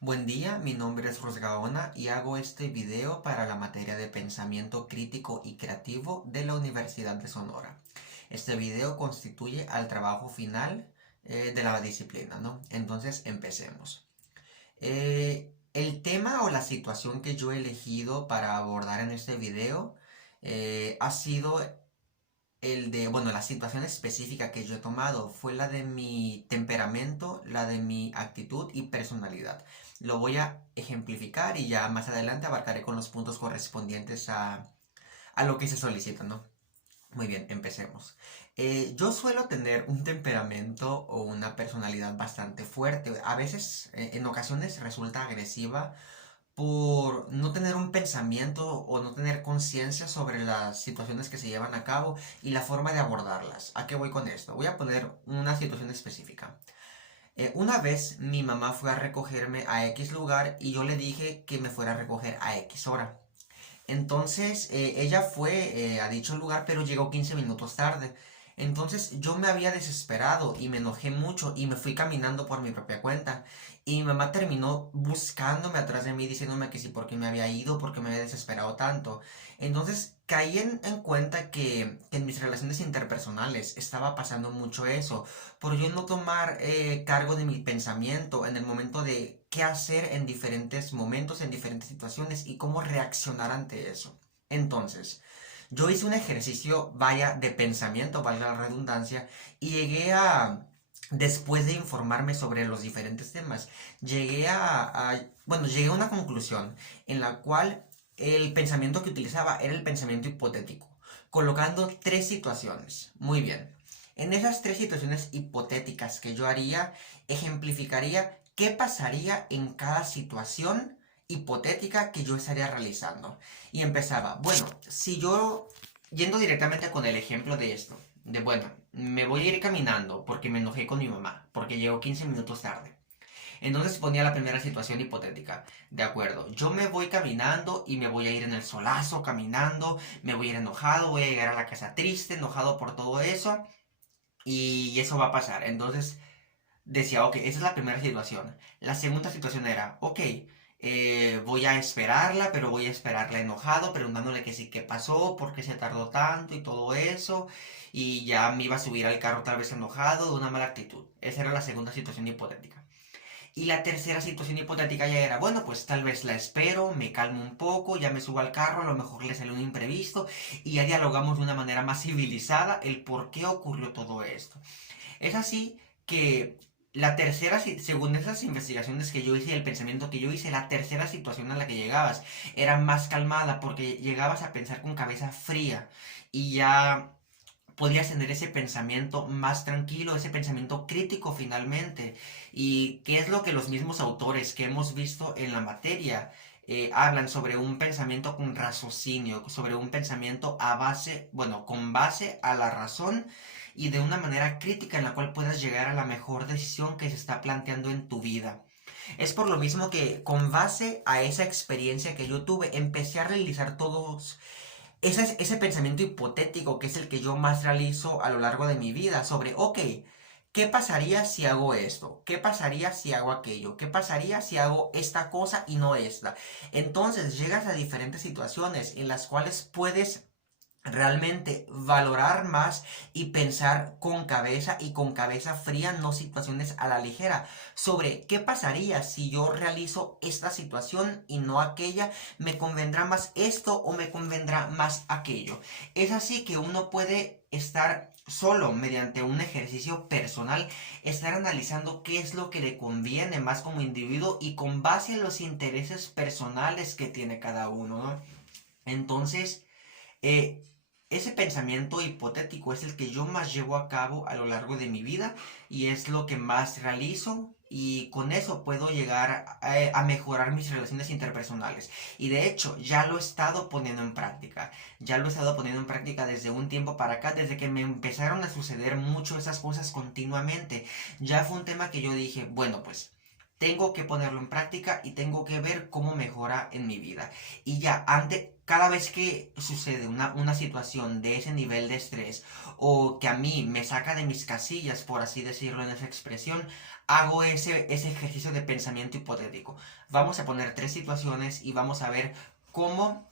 Buen día, mi nombre es Gaona y hago este video para la materia de pensamiento crítico y creativo de la Universidad de Sonora. Este video constituye al trabajo final de la disciplina, ¿no? Entonces, empecemos. El tema o la situación que yo he elegido para abordar en este video ha sido bueno, la situación específica que yo he tomado fue la de mi temperamento, la de mi actitud y personalidad. Lo voy a ejemplificar y ya más adelante abarcaré con los puntos correspondientes a lo que se solicita, ¿no? Muy bien, empecemos. Yo suelo tener un temperamento o una personalidad bastante fuerte. A veces, en ocasiones, resulta agresiva por no tener un pensamiento o no tener conciencia sobre las situaciones que se llevan a cabo y la forma de abordarlas. ¿A qué voy con esto? Voy a poner una situación específica. Una vez mi mamá fue a recogerme a X lugar y yo le dije que me fuera a recoger a X hora. Entonces ella fue a dicho lugar, pero llegó 15 minutos tarde. Entonces yo me había desesperado y me enojé mucho y me fui caminando por mi propia cuenta. Y mi mamá terminó buscándome atrás de mí, diciéndome que sí, porque me había ido, porque me había desesperado tanto. Entonces caí en cuenta que en mis relaciones interpersonales estaba pasando mucho eso, por yo no tomar cargo de mi pensamiento en el momento de qué hacer en diferentes momentos, en diferentes situaciones y cómo reaccionar ante eso. Entonces, yo hice un ejercicio, vaya, de pensamiento, valga la redundancia, y después de informarme sobre los diferentes temas, bueno, llegué a una conclusión en la cual el pensamiento que utilizaba era el pensamiento hipotético, colocando tres situaciones. Muy bien. En esas tres situaciones hipotéticas que yo haría, ejemplificaría qué pasaría en cada situación hipotética que yo estaría realizando. Y empezaba, bueno, si yo, yendo directamente con el ejemplo de esto, de bueno, me voy a ir caminando porque me enojé con mi mamá, porque llegó 15 minutos tarde. Entonces ponía la primera situación hipotética. De acuerdo, yo me voy caminando y me voy a ir en el solazo caminando, me voy a ir enojado, voy a llegar a la casa triste, enojado por todo eso, y eso va a pasar. Entonces decía, ok, esa es la primera situación. La segunda situación era, ok, voy a esperarla, pero voy a esperarla enojado, preguntándole que sí, qué pasó, por qué se tardó tanto y todo eso. Y ya me iba a subir al carro tal vez enojado, de una mala actitud. Esa era la segunda situación hipotética. Y la tercera situación hipotética ya era, bueno, pues tal vez la espero, me calmo un poco, ya me subo al carro, a lo mejor le sale un imprevisto y ya dialogamos de una manera más civilizada el por qué ocurrió todo esto. Es así que la tercera, según esas investigaciones que yo hice y el pensamiento que yo hice, la tercera situación a la que llegabas era más calmada porque llegabas a pensar con cabeza fría y ya podías tener ese pensamiento más tranquilo, ese pensamiento crítico finalmente. Y qué es lo que los mismos autores que hemos visto en la materia hablan sobre un pensamiento con raciocinio, sobre un pensamiento a base, bueno, con base a la razón y de una manera crítica en la cual puedas llegar a la mejor decisión que se está planteando en tu vida. Es por lo mismo que con base a esa experiencia que yo tuve, empecé a realizar todos ese pensamiento hipotético que es el que yo más realizo a lo largo de mi vida sobre, ok, ¿qué pasaría si hago esto? ¿Qué pasaría si hago aquello? ¿Qué pasaría si hago esta cosa y no esta? Entonces llegas a diferentes situaciones en las cuales puedes realmente valorar más y pensar con cabeza y con cabeza fría, no situaciones a la ligera, sobre qué pasaría si yo realizo esta situación y no aquella, me convendrá más esto o me convendrá más aquello. Es así que uno puede estar solo mediante un ejercicio personal, estar analizando qué es lo que le conviene más como individuo y con base en los intereses personales que tiene cada uno, ¿no? Entonces, eh, ese pensamiento hipotético es el que yo más llevo a cabo a lo largo de mi vida y es lo que más realizo y con eso puedo llegar a mejorar mis relaciones interpersonales. Y de hecho ya lo he estado poniendo en práctica. Ya lo he estado poniendo en práctica desde un tiempo para acá, desde que me empezaron a suceder mucho esas cosas continuamente. Ya fue un tema que yo dije, bueno, pues tengo que ponerlo en práctica y tengo que ver cómo mejora en mi vida. Y ya, cada vez que sucede una situación de ese nivel de estrés o que a mí me saca de mis casillas, por así decirlo en esa expresión, hago ese ejercicio de pensamiento hipotético. Vamos a poner tres situaciones y vamos a ver cómo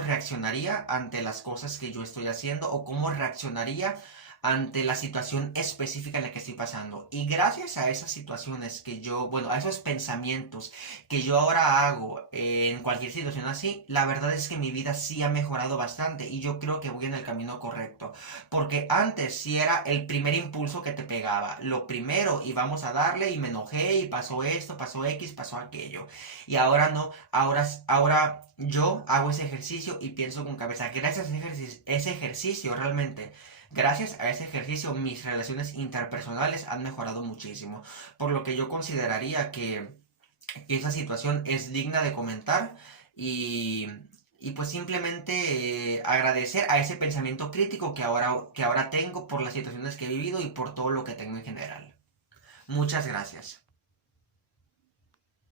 reaccionaría ante las cosas que yo estoy haciendo o cómo reaccionaría ante la situación específica en la que estoy pasando. Y gracias a esas situaciones bueno, a esos pensamientos que yo ahora hago en cualquier situación así, la verdad es que mi vida sí ha mejorado bastante y yo creo que voy en el camino correcto. Porque antes sí era el primer impulso que te pegaba, lo primero y vamos a darle y me enojé y pasó esto, pasó X, pasó aquello. Y ahora no, ahora yo hago ese ejercicio y pienso con cabeza, gracias a ese ejercicio realmente. Gracias a ese ejercicio mis relaciones interpersonales han mejorado muchísimo, por lo que yo consideraría que esa situación es digna de comentar y, y pues simplemente agradecer a ese pensamiento crítico que ahora tengo por las situaciones que he vivido y por todo lo que tengo en general. Muchas gracias.